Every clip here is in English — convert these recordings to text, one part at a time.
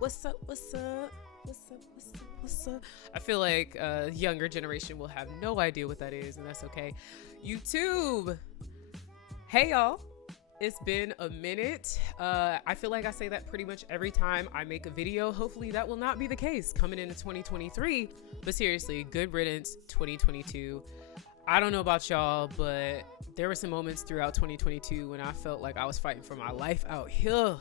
What's up? What's up? What's up? What's up? What's up? I feel like a younger generation will have no idea what that is, and that's okay. YouTube. Hey, y'all. It's been a minute. I feel like I say that pretty much every time I make a video. Hopefully that will not be the case coming into 2023. But seriously, good riddance 2022. I don't know about y'all, but there were some moments throughout 2022 when I felt like I was fighting for my life out here.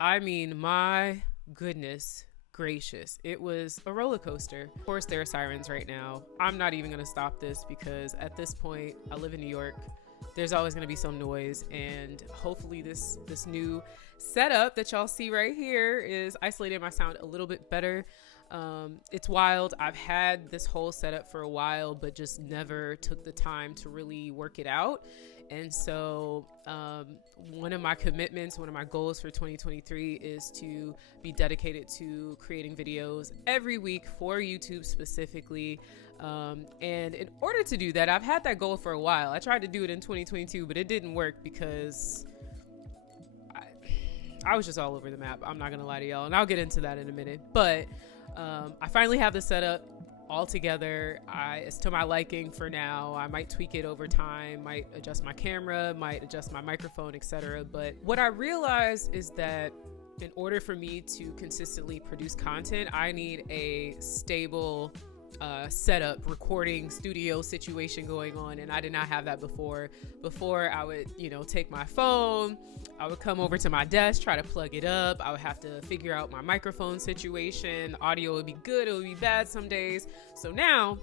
I mean, my goodness gracious. It was a roller coaster. Of course, there are sirens right now. I'm not even going to stop this because at this point, I live in New York. There's always going to be some noise, and hopefully this new setup that y'all see right here is isolating my sound a little bit better. It's wild. I've had this whole setup for a while, but just never took the time to really work it out. And so one of my commitments, one of my goals for 2023 is to be dedicated to creating videos every week for YouTube specifically. And in order to do that, I've had that goal for a while. I tried to do it in 2022, but it didn't work because I was just all over the map. I'm not going to lie to y'all, and I'll get into that in a minute. But I finally have the setup all together. It's to my liking for now. I might tweak it over time, might adjust my camera, might adjust my microphone, etc. But what I realized is that in order for me to consistently produce content, I need a stable setup, recording studio situation going on, and I did not have that before. Before, I would, take my phone, I would come over to my desk, try to plug it up. I would have to figure out my microphone situation. The audio would be good, it would be bad some days. So now,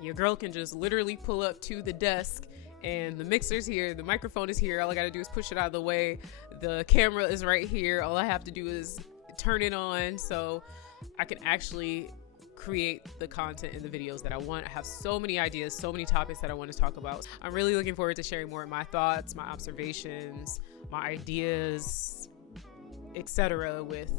your girl can just literally pull up to the desk, and the mixer's here, the microphone is here. All I gotta do is push it out of the way. The camera is right here. All I have to do is turn it on, so I can actually create the content and the videos that I want. I have so many ideas, so many topics that I want to talk about. I'm really looking forward to sharing more of my thoughts, my observations, my ideas, etc. with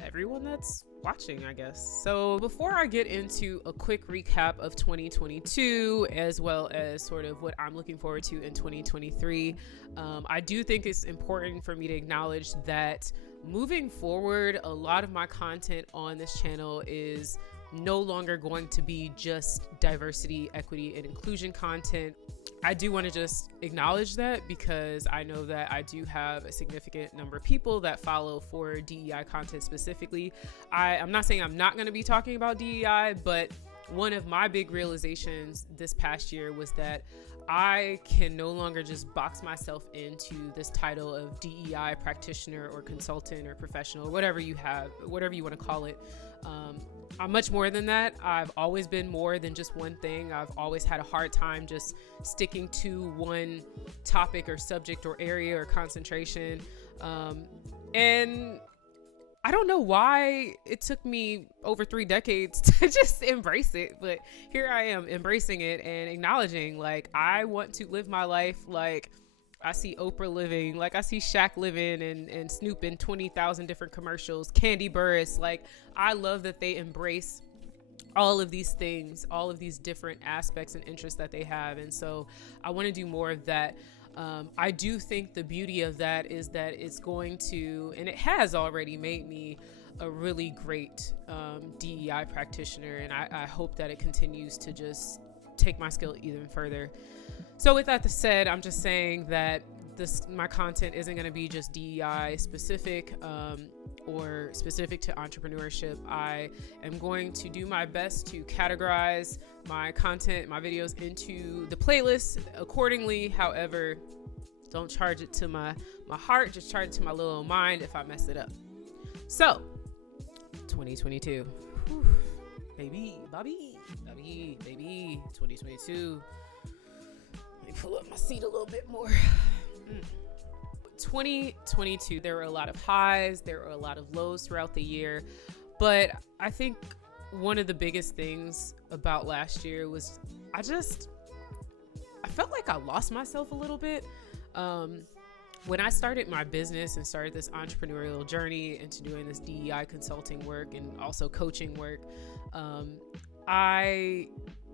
everyone that's watching, I guess. So before I get into a quick recap of 2022, as well as sort of what I'm looking forward to in 2023, I do think it's important for me to acknowledge that moving forward, a lot of my content on this channel is no longer going to be just diversity, equity, and inclusion content. I do want to just acknowledge that because I know that I do have a significant number of people that follow for DEI content specifically. I'm not saying I'm not going to be talking about DEI, but one of my big realizations this past year was that I can no longer just box myself into this title of DEI practitioner or consultant or professional, whatever you want to call it. I'm much more than that. I've always been more than just one thing. I've always had a hard time just sticking to one topic or subject or area or concentration. And I don't know why it took me over 3 decades to just embrace it, but here I am embracing it and acknowledging, like, I want to live my life like I see Oprah living, like I see Shaq living, and Snoop in 20,000 different commercials, Kandi. Like, I love that they embrace all of these things, all of these different aspects and interests that they have. And so I want to do more of that. I do think the beauty of that is that it's going to, and it has already made me a really great DEI practitioner. And I hope that it continues to just take my skill even further. So with that said, I'm just saying that my content isn't going to be just DEI specific or specific to entrepreneurship. I am going to do my best to categorize my content, my videos into the playlist accordingly. However, don't charge it to my heart, just charge it to my little mind if I mess it up. So 2022, whew, baby 2022. Let me pull up my seat a little bit more. 2022, there were a lot of highs, there were a lot of lows throughout the year, but I think one of the biggest things about last year was I felt like I lost myself a little bit. When I started my business and started this entrepreneurial journey into doing this DEI consulting work and also coaching work,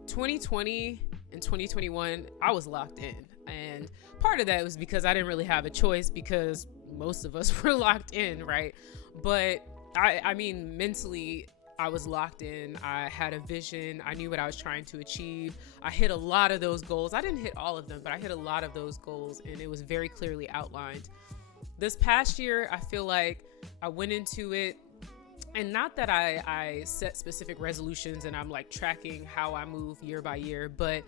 2020 and 2021, I was locked in. And part of that was because I didn't really have a choice because most of us were locked in, right? But I mean, mentally, I was locked in. I had a vision. I knew what I was trying to achieve. I hit a lot of those goals. I didn't hit all of them, but I hit a lot of those goals, and it was very clearly outlined. This past year, I feel like I went into it, and not that I set specific resolutions and I'm like tracking how I move year by year, but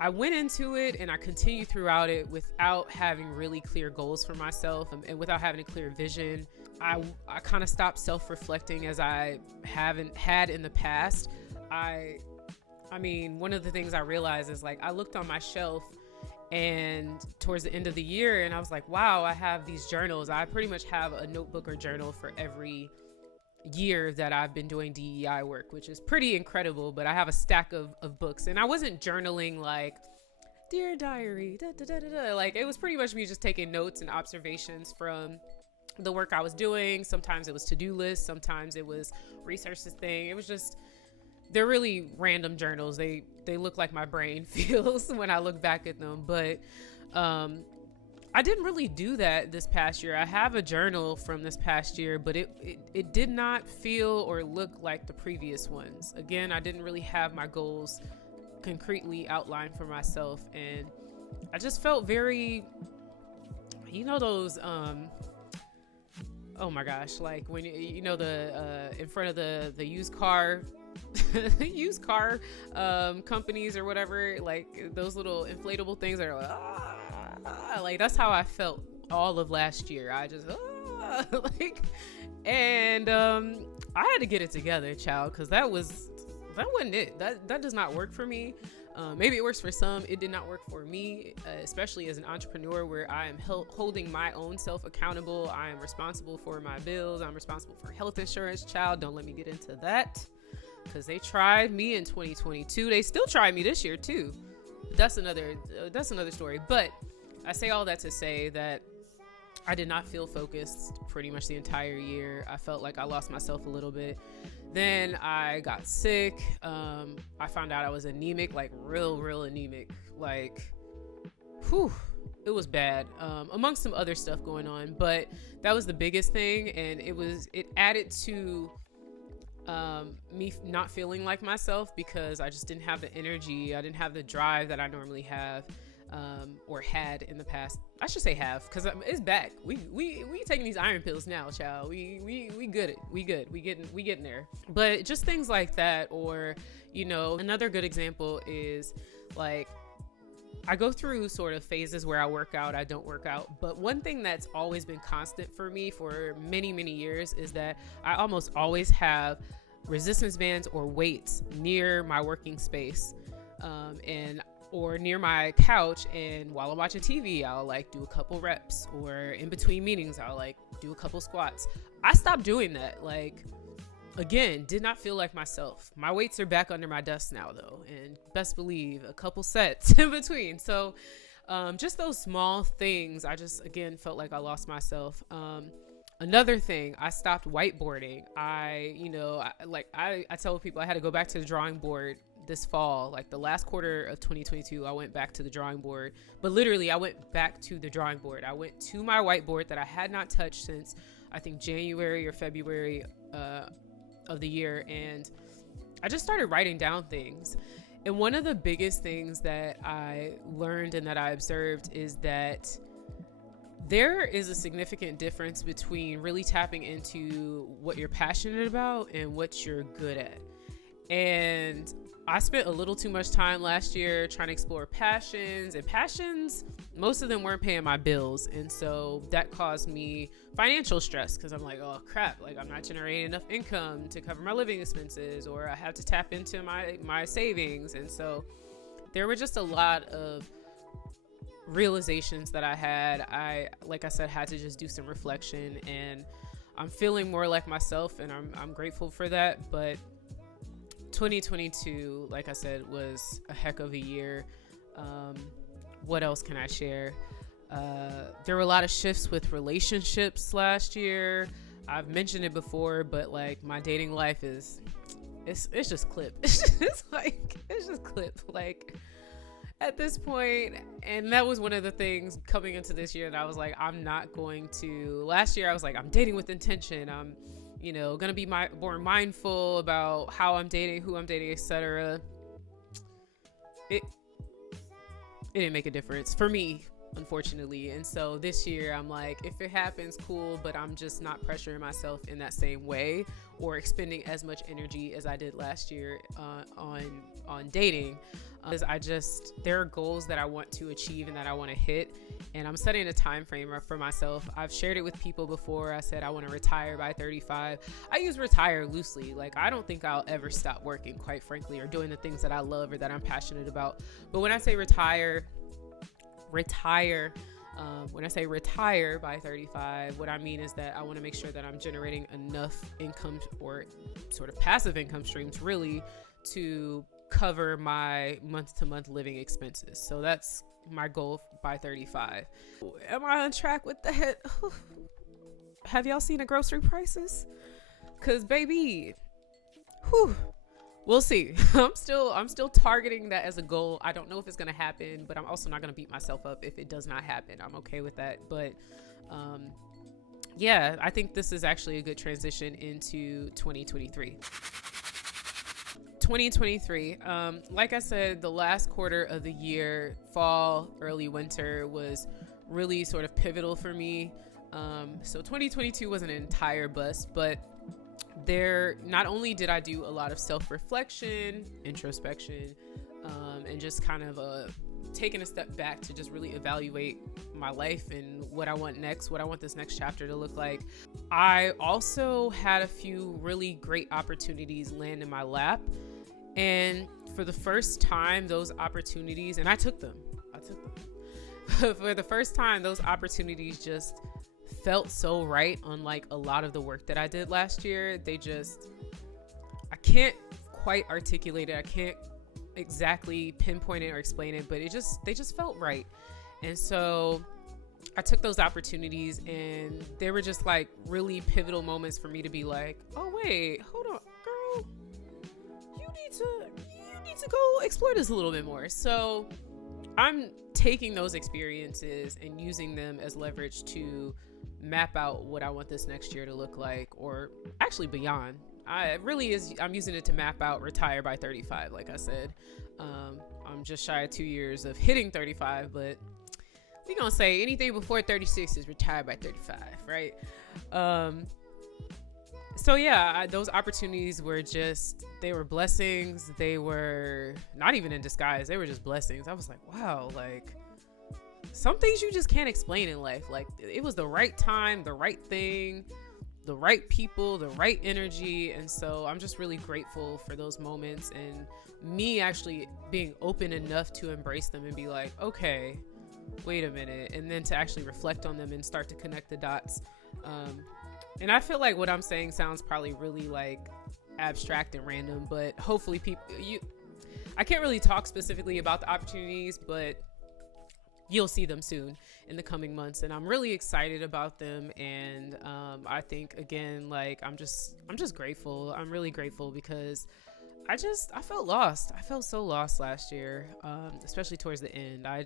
I went into it and I continued throughout it without having really clear goals for myself and without having a clear vision. I kind of stopped self-reflecting as I haven't had in the past. I mean, one of the things I realized is like I looked on my shelf and towards the end of the year and I was like, wow, I have these journals. I pretty much have a notebook or journal for every year that I've been doing DEI work, which is pretty incredible, but I have a stack of books, and I wasn't journaling like dear diary, da, da, da, da, da. Like it was pretty much me just taking notes and observations from the work I was doing. Sometimes it was to-do lists, sometimes it was research this thing. It was just, they're really random journals. They look like my brain feels when I look back at them, but I didn't really do that this past year. I have a journal from this past year, but it did not feel or look like the previous ones. Again, I didn't really have my goals concretely outlined for myself, and I just felt very, you know, those oh my gosh, like when you know the in front of the used car used car companies or whatever, like those little inflatable things that are like that's how I felt all of last year. I just like, and I had to get it together, child, because that wasn't it. That does not work for me. Maybe it works for some. It did not work for me, especially as an entrepreneur where I am holding my own self accountable. I am responsible for my bills. I'm responsible for health insurance. Child, don't let me get into that, because they tried me in 2022. They still try me this year too. That's another story. But I say all that to say that I did not feel focused pretty much the entire year. I felt like I lost myself a little bit. Then I got sick. I found out I was anemic, like real anemic. Like, whew, it was bad. Amongst some other stuff going on, but that was the biggest thing, and it added to me not feeling like myself because I just didn't have the energy. I didn't have the drive that I normally have. Or had in the past. I should say have, because it's back. We taking these iron pills now, child. We good. We getting there. But just things like that, or you know, another good example is like I go through sort of phases where I work out, I don't work out. But one thing that's always been constant for me for many years is that I almost always have resistance bands or weights near my working space, or near my couch, and while I'm watching TV, I'll like do a couple reps, or in between meetings, I'll like do a couple squats. I stopped doing that. Like, again, did not feel like myself. My weights are back under my desk now though, and best believe a couple sets in between. So just those small things, I just, again, felt like I lost myself. Another thing, I stopped whiteboarding. I tell people I had to go back to the drawing board this fall, like the last quarter of 2022. I went back to the drawing board, but literally I went back to the drawing board. I went to my whiteboard that I had not touched since I think January or February of the year, and I just started writing down things. And one of the biggest things that I learned and that I observed is that there is a significant difference between really tapping into what you're passionate about and what you're good at. And I spent a little too much time last year trying to explore passions, most of them weren't paying my bills. And so that caused me financial stress, because I'm like, oh crap, like I'm not generating enough income to cover my living expenses, or I have to tap into my savings. And so there were just a lot of realizations that I had. I, like I said, had to just do some reflection, and I'm feeling more like myself, and I'm grateful for that. But 2022, like I said, was a heck of a year. What else can I share? There were a lot of shifts with relationships last year. I've mentioned it before, but like my dating life it's just clip. It's just clip. Like at this point, and that was one of the things coming into this year that I was like, I'm not going to. Last year I was like, I'm dating with intention. I'm gonna be more mindful about how I'm dating, who I'm dating, etc. It didn't make a difference for me, unfortunately. And so this year I'm like, if it happens, cool, but I'm just not pressuring myself in that same way or expending as much energy as I did last year on dating. There are goals that I want to achieve and that I want to hit, and I'm setting a time frame for myself. I've shared it with people before. I said I want to retire by 35. I use retire loosely. Like, I don't think I'll ever stop working, quite frankly, or doing the things that I love or that I'm passionate about. But when I say retire when I say retire by 35, what I mean is that I want to make sure that I'm generating enough income or sort of passive income streams, really, to cover my month-to-month living expenses. So that's my goal by 35. Am I on track with that? Have y'all seen the grocery prices? Cause baby, we'll see. I'm still targeting that as a goal. I don't know if it's gonna happen, but I'm also not gonna beat myself up if it does not happen. I'm okay with that. But yeah, I think this is actually a good transition into 2023. 2023, like I said, the last quarter of the year, fall, early winter, was really sort of pivotal for me. So 2022 was an entire bust, but not only did I do a lot of self-reflection, introspection, and just kind of taking a step back to just really evaluate my life and what I want next, what I want this next chapter to look like. I also had a few really great opportunities land in my lap. And for the first time, those opportunities, and I took them. For the first time, those opportunities just felt so right, unlike a lot of the work that I did last year. I can't quite articulate it. I can't exactly pinpoint it or explain it, but they just felt right. And so I took those opportunities, and they were just like really pivotal moments for me to be like, oh wait, hold on, girl. You need to go explore this a little bit more. So I'm taking those experiences and using them as leverage to map out what I want this next year to look like, or actually beyond. I'm using it to map out retire by 35. Like I said, I'm just shy of 2 years of hitting 35, but we're gonna say anything before 36 is retired by 35, right? So yeah, those opportunities were they were blessings. They were not even in disguise. They were just blessings. I was like, wow, like some things you just can't explain in life. Like, it was the right time, the right thing, the right people, the right energy. And so I'm just really grateful for those moments, and me actually being open enough to embrace them and be like, okay, wait a minute. And then to actually reflect on them and start to connect the dots. And I feel like what I'm saying sounds probably really like abstract and random, but hopefully I can't really talk specifically about the opportunities, but you'll see them soon in the coming months. And I'm really excited about them. And I think, again, like, I'm just grateful. I'm really grateful because I felt lost. I felt so lost last year, especially towards the end. I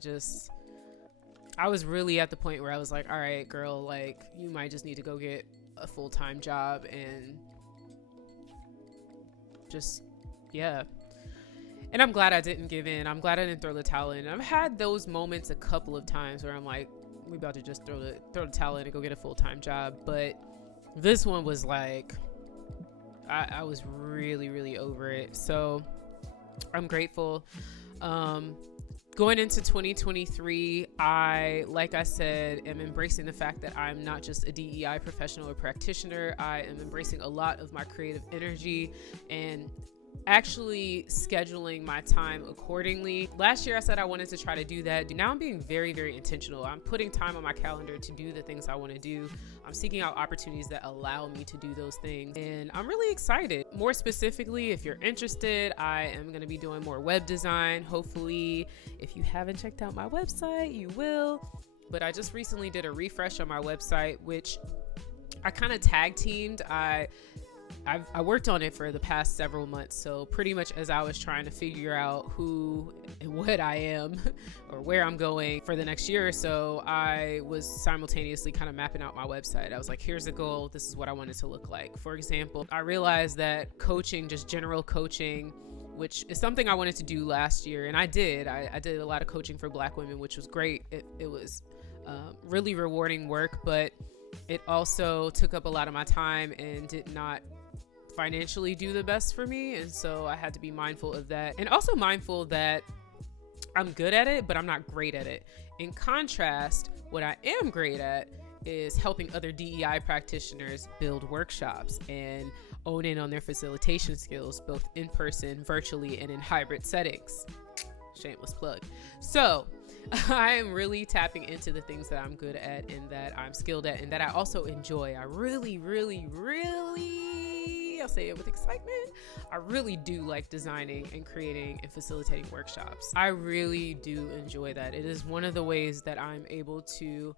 was really at the point where I was like, all right, girl, like, you might just need to go get a full-time job and just, yeah. And I'm glad I didn't give in. I'm glad I didn't throw the towel in. I've had those moments a couple of times where I'm like, we about to just throw the towel in and go get a full-time job. But this one was like, I was really, really over it. So I'm grateful. Going into 2023, like I said, am embracing the fact that I'm not just a DEI professional or practitioner. I am embracing a lot of my creative energy and actually scheduling my time accordingly. Last year I said I wanted to try to do that. Now I'm being very, very intentional. I'm putting time on my calendar to do the things I want to do. I'm seeking out opportunities that allow me to do those things, and I'm really excited. More specifically, if you're interested, I am going to be doing more web design. Hopefully, if you haven't checked out my website, you will. But I just recently did a refresh on my website, which I kind of tag teamed. I worked on it for the past several months. So pretty much as I was trying to figure out who and what I am or where I'm going for the next year or so, I was simultaneously kind of mapping out my website. I was like, here's a goal. This is what I want it to look like. For example, I realized that coaching, just general coaching, which is something I wanted to do last year. And I did. I did a lot of coaching for Black women, which was great. It was really rewarding work, but it also took up a lot of my time and did not financially do the best for me. And so I had to be mindful of that, and also mindful that I'm good at it, but I'm not great at it. In contrast, what I am great at is helping other DEI practitioners build workshops and own in on their facilitation skills, both in person, virtually, and in hybrid settings. Shameless plug. So I am really tapping into the things that I'm good at and that I'm skilled at and that I also enjoy. I really, I'll say it with excitement, I really do like designing and creating and facilitating workshops. I really do enjoy that. It is one of the ways that I'm able to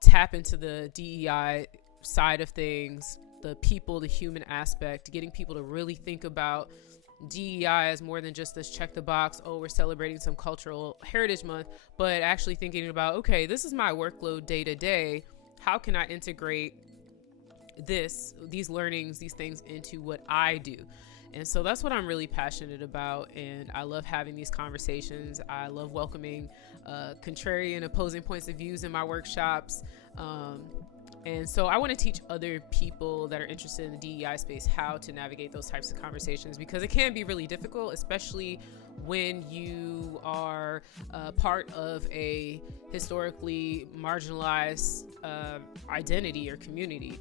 tap into the DEI side of things, the people, the human aspect, getting people to really think about DEI as more than just this check the box, oh, we're celebrating some cultural heritage month, but actually thinking about, okay, this is my workload day to day. How can I integrate these learnings, these things into what I do? And so that's what I'm really passionate about. And I love having these conversations. I love welcoming contrarian, opposing points of views in my workshops. And so I want to teach other people that are interested in the DEI space how to navigate those types of conversations, because it can be really difficult, especially when you are part of a historically marginalized identity or community.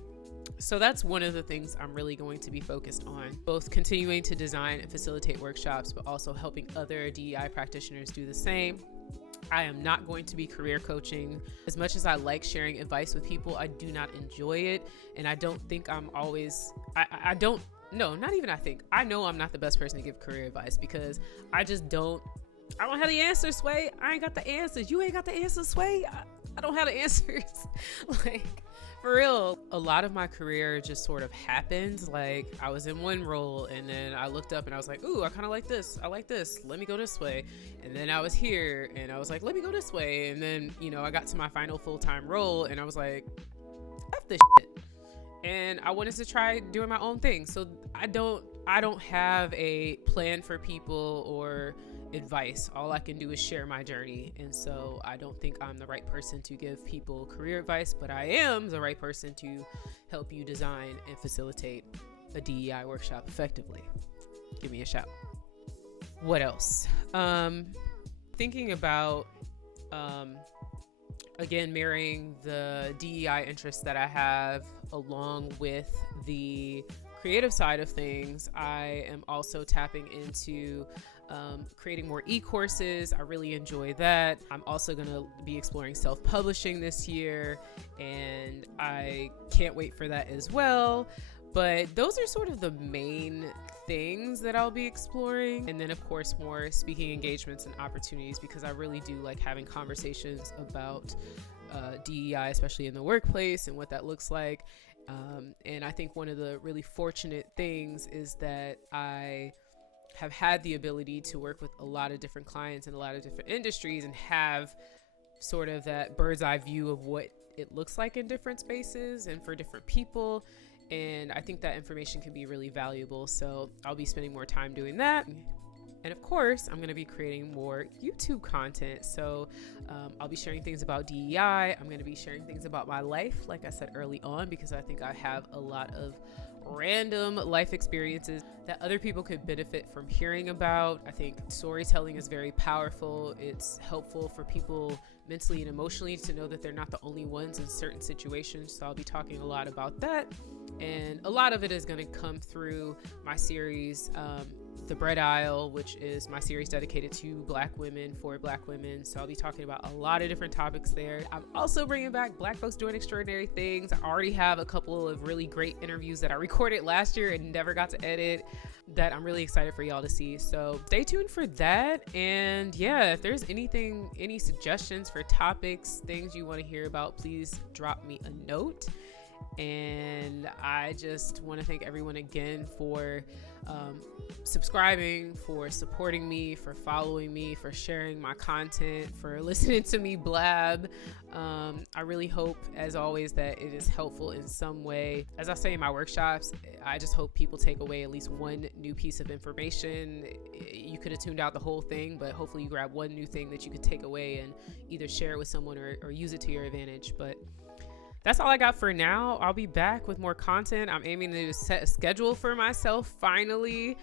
So that's one of the things I'm really going to be focused on, both continuing to design and facilitate workshops, but also helping other DEI practitioners do the same. I am not going to be career coaching. As much as I like sharing advice with people, I do not enjoy it. And I don't think I'm always, I don't know I'm not the best person to give career advice, because I don't have the answers, Sway. I ain't got the answers. You ain't got the answers, Sway. I don't have the answers. Like, for real, a lot of my career just sort of happened. Like, I was in one role and then I looked up and I was like, ooh, I kind of like this. I like this. Let me go this way. And then I was here and I was like, let me go this way. And then, I got to my final full-time role and I was like, F this shit. And I wanted to try doing my own thing. So I don't have a plan for people or advice. All I can do is share my journey. And so I don't think I'm the right person to give people career advice, but I am the right person to help you design and facilitate a DEI workshop effectively. Give me a shout. What else? Thinking about, again, marrying the DEI interests that I have along with the creative side of things. I am also tapping into creating more e-courses. I really enjoy that. I'm also going to be exploring self-publishing this year, and I can't wait for that as well. But those are sort of the main things that I'll be exploring. And then, of course, more speaking engagements and opportunities, because I really do like having conversations about DEI, especially in the workplace, and what that looks like. And I think one of the really fortunate things is that I have had the ability to work with a lot of different clients in a lot of different industries and have sort of that bird's eye view of what it looks like in different spaces and for different people. And I think that information can be really valuable. So I'll be spending more time doing that. And of course, I'm going to be creating more YouTube content. So I'll be sharing things about DEI. I'm going to be sharing things about my life, like I said early on, because I think I have a lot of random life experiences that other people could benefit from hearing about. I think storytelling is very powerful. It's helpful for people mentally and emotionally to know that they're not the only ones in certain situations. So I'll be talking a lot about that. And a lot of it is going to come through my series, The Bread Aisle, which is my series dedicated to Black women for Black women. So I'll be talking about a lot of different topics there. I'm also bringing back Black Folks Doing Extraordinary Things. I already have a couple of really great interviews that I recorded last year and never got to edit that I'm really excited for y'all to see. So stay tuned for that. And yeah, if there's any suggestions for topics, things you want to hear about, please drop me a note. And I just want to thank everyone again for subscribing, for supporting me, for following me, for sharing my content, for listening to me blab. I really hope, as always, that it is helpful in some way. As I say in my workshops, I just hope people take away at least one new piece of information. You could have tuned out the whole thing, but hopefully you grab one new thing that you could take away and either share it with someone or use it to your advantage. But that's all I got for now. I'll be back with more content. I'm aiming to set a schedule for myself finally.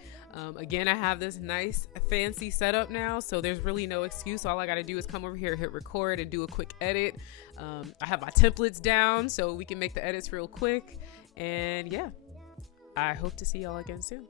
Again, I have this nice fancy setup now, so there's really no excuse. All I got to do is come over here, hit record, and do a quick edit. I have my templates down so we can make the edits real quick. And yeah, I hope to see y'all again soon.